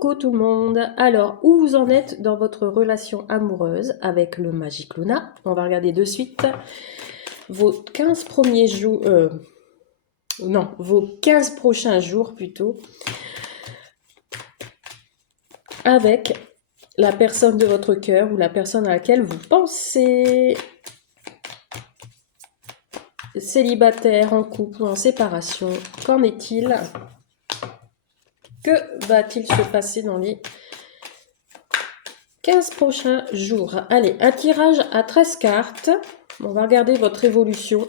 Coucou tout le monde. Alors, où vous en êtes dans votre relation amoureuse avec le Magic Luna? On va regarder de suite vos 15 premiers jours, non, vos 15 prochains jours plutôt, avec la personne de votre cœur ou la personne à laquelle vous pensez. Célibataire, en couple ou en séparation, qu'en est-il? Que va-t-il se passer dans les 15 prochains jours? Allez, un tirage à 13 cartes. On va regarder votre évolution.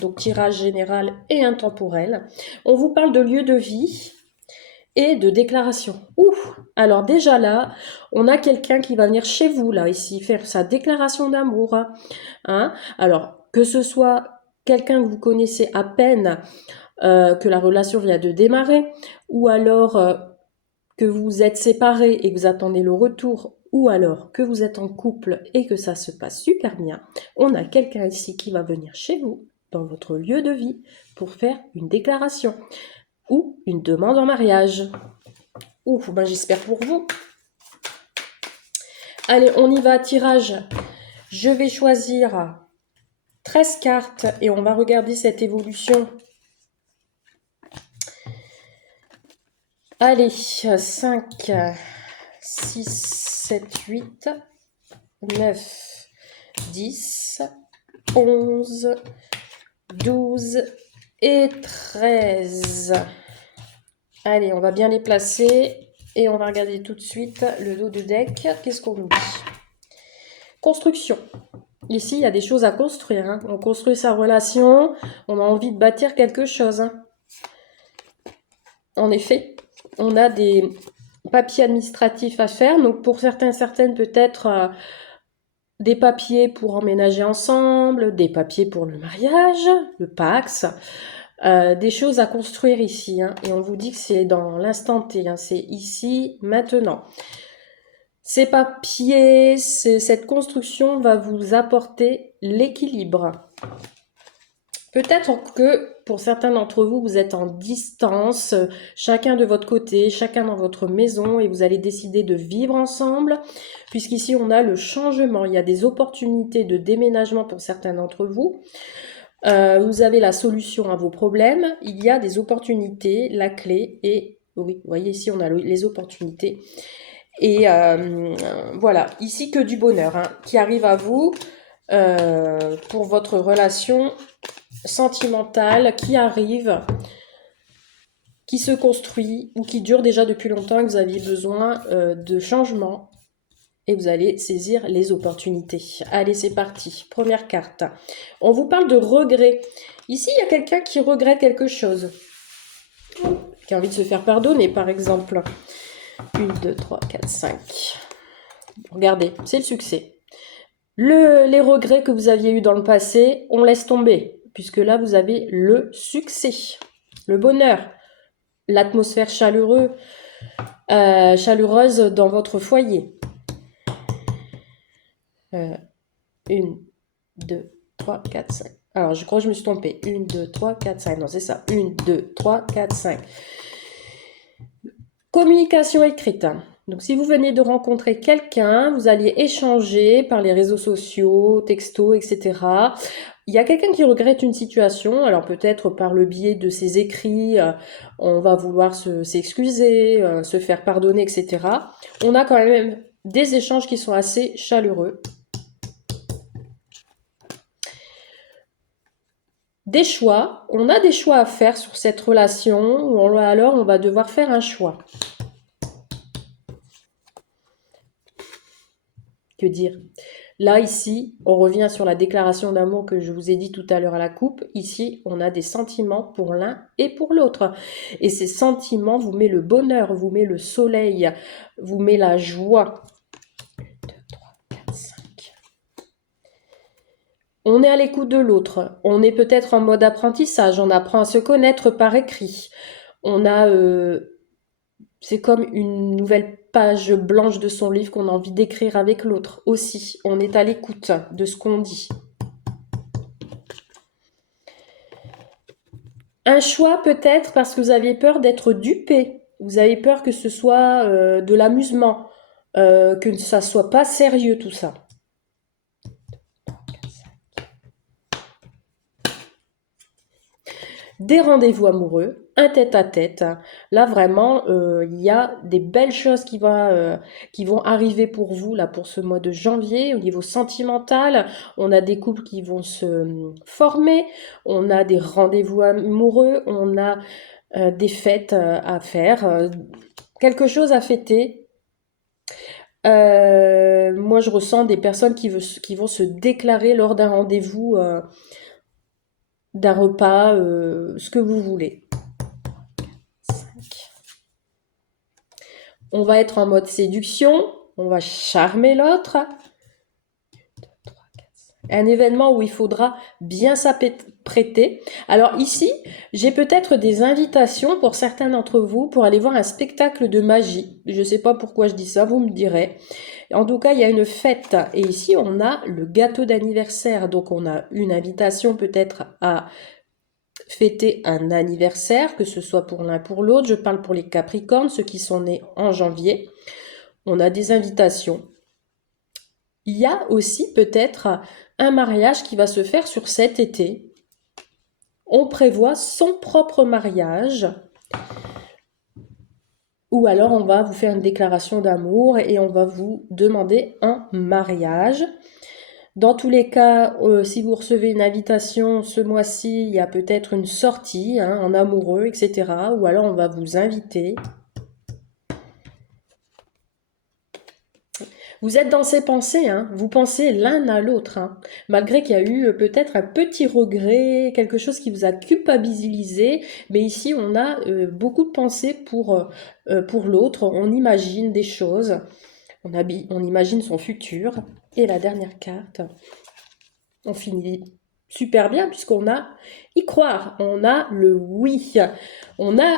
Donc, tirage général et intemporel. On vous parle de lieu de vie et de déclaration. Ouf! Alors, déjà là, on a quelqu'un qui va venir chez vous, là, ici, faire sa déclaration d'amour. Hein? Alors, que ce soit quelqu'un que vous connaissez à peine, que la relation vient de démarrer, ou alors que vous êtes séparés et que vous attendez le retour, ou alors que vous êtes en couple et que ça se passe super bien, on a quelqu'un ici qui va venir chez vous, dans votre lieu de vie, pour faire une déclaration ou une demande en mariage. Ouf, ben j'espère pour vous. Allez, on y va, tirage. Je vais choisir 13 cartes et on va regarder cette évolution. Allez, 5, 6, 7, 8, 9, 10, 11, 12 et 13. Allez, on va bien les placer et on va regarder tout de suite le dos du deck. Qu'est-ce qu'on nous dit? Construction. Ici, il y a des choses à construire. Hein. On construit sa relation, on a envie de bâtir quelque chose. Hein. En effet, on a des papiers administratifs à faire. Donc, pour certaines, peut-être des papiers pour emménager ensemble, des papiers pour le mariage, le Pacs, des choses à construire ici. Hein, et on vous dit que c'est dans l'instant T, hein, c'est ici, maintenant. Ces papiers, cette construction va vous apporter l'équilibre. Peut-être que pour certains d'entre vous, vous êtes en distance, chacun de votre côté, chacun dans votre maison, et vous allez décider de vivre ensemble, puisqu'ici on a le changement, il y a des opportunités de déménagement pour certains d'entre vous. Vous avez la solution à vos problèmes, il y a des opportunités, la clé, et oui, vous voyez ici on a les opportunités. Et voilà, ici que du bonheur hein, qui arrive à vous pour votre relation sentimentale qui arrive, qui se construit ou qui dure déjà depuis longtemps et que vous aviez besoin de changement et vous allez saisir les opportunités. Allez, c'est parti. Première carte. On vous parle de regret. Ici, il y a quelqu'un qui regrette quelque chose, qui a envie de se faire pardonner, par exemple. 1, 2, 3, 4, 5. Regardez, c'est le succès. Les regrets que vous aviez eus dans le passé, on laisse tomber, puisque là, vous avez le succès, le bonheur, l'atmosphère chaleureuse dans votre foyer. 1, 2, 3, 4, 5. Alors, je crois que je me suis trompée. 1, 2, 3, 4, 5. Non, c'est ça. 1, 2, 3, 4, 5. Communication écrite. Donc, si vous venez de rencontrer quelqu'un, vous alliez échanger par les réseaux sociaux, textos, etc. Il y a quelqu'un qui regrette une situation, alors peut-être par le biais de ses écrits, on va vouloir s'excuser, se faire pardonner, etc. On a quand même des échanges qui sont assez chaleureux. Des choix, on a des choix à faire sur cette relation, ou alors on va devoir faire un choix. Que dire? Là, ici, on revient sur la déclaration d'amour que je vous ai dit tout à l'heure à la coupe. Ici, on a des sentiments pour l'un et pour l'autre. Et ces sentiments vous met le bonheur, vous met le soleil, vous met la joie. 1, 2, 3, 4, 5. On est à l'écoute de l'autre. On est peut-être en mode apprentissage. On apprend à se connaître par écrit. On a... c'est comme une nouvelle page blanche de son livre qu'on a envie d'écrire avec l'autre aussi. On est à l'écoute de ce qu'on dit. Un choix peut-être parce que vous aviez peur d'être dupé. Vous avez peur que ce soit de l'amusement, que ça soit pas sérieux tout ça. Des rendez-vous amoureux, un tête-à-tête. Là, vraiment, il y a des belles choses qui vont arriver pour vous, là, pour ce mois de janvier. Au niveau sentimental, on a des couples qui vont se former, on a des rendez-vous amoureux, on a des fêtes à faire, quelque chose à fêter. Moi, je ressens des personnes qui vont se déclarer lors d'un rendez-vous, d'un repas, ce que vous voulez. 5. On va être en mode séduction, on va charmer l'autre. Un événement où il faudra bien s'apprêter. Alors ici, j'ai peut-être des invitations pour certains d'entre vous pour aller voir un spectacle de magie. Je ne sais pas pourquoi je dis ça, vous me direz. En tout cas, il y a une fête et ici, on a le gâteau d'anniversaire. Donc, on a une invitation peut-être à fêter un anniversaire, que ce soit pour l'un pour l'autre. Je parle pour les Capricornes, ceux qui sont nés en janvier. On a des invitations. Il y a aussi peut-être un mariage qui va se faire sur cet été. On prévoit son propre mariage. Ou alors on va vous faire une déclaration d'amour et on va vous demander un mariage. Dans tous les cas, si vous recevez une invitation ce mois-ci, il y a peut-être une sortie en amoureux, etc. Ou alors on va vous inviter. Vous êtes dans ces pensées, vous pensez l'un à l'autre, malgré qu'il y a eu peut-être un petit regret, quelque chose qui vous a culpabilisé, mais ici on a beaucoup de pensées pour l'autre, on imagine des choses, on imagine son futur. Et la dernière carte, on finit super bien puisqu'on a y croire, on a le oui, on a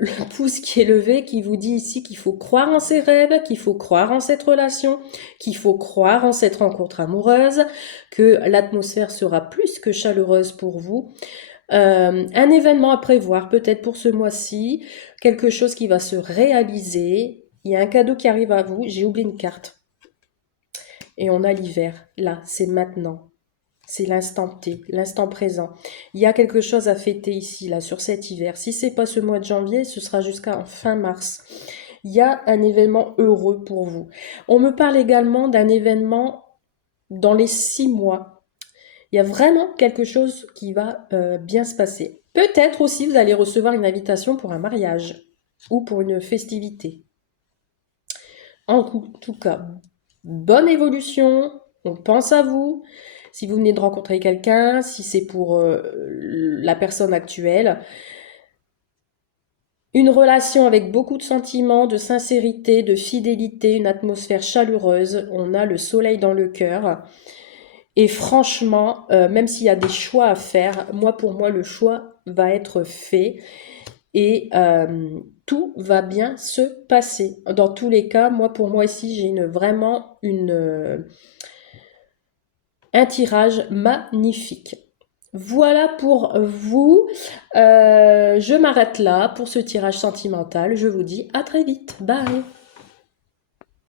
le pouce qui est levé qui vous dit ici qu'il faut croire en ses rêves, qu'il faut croire en cette relation, qu'il faut croire en cette rencontre amoureuse, que l'atmosphère sera plus que chaleureuse pour vous. Un événement à prévoir peut-être pour ce mois-ci, quelque chose qui va se réaliser, il y a un cadeau qui arrive à vous, j'ai oublié une carte. Et on a l'hiver, là, c'est maintenant. C'est l'instant T, l'instant présent. Il y a quelque chose à fêter ici, là, sur cet hiver. Si c'est pas ce mois de janvier, ce sera jusqu'à fin mars. Il y a un événement heureux pour vous. On me parle également d'un événement dans les 6 mois. Il y a vraiment quelque chose qui va bien se passer. Peut-être aussi vous allez recevoir une invitation pour un mariage ou pour une festivité. En tout cas, bonne évolution, on pense à vous. Si vous venez de rencontrer quelqu'un, si c'est pour la personne actuelle, une relation avec beaucoup de sentiments, de sincérité, de fidélité, une atmosphère chaleureuse, on a le soleil dans le cœur. Et franchement, même s'il y a des choix à faire, pour moi, le choix va être fait. Et tout va bien se passer. Dans tous les cas, pour moi ici, j'ai vraiment un tirage magnifique. Voilà pour vous. Je m'arrête là pour ce tirage sentimental. Je vous dis à très vite. Bye.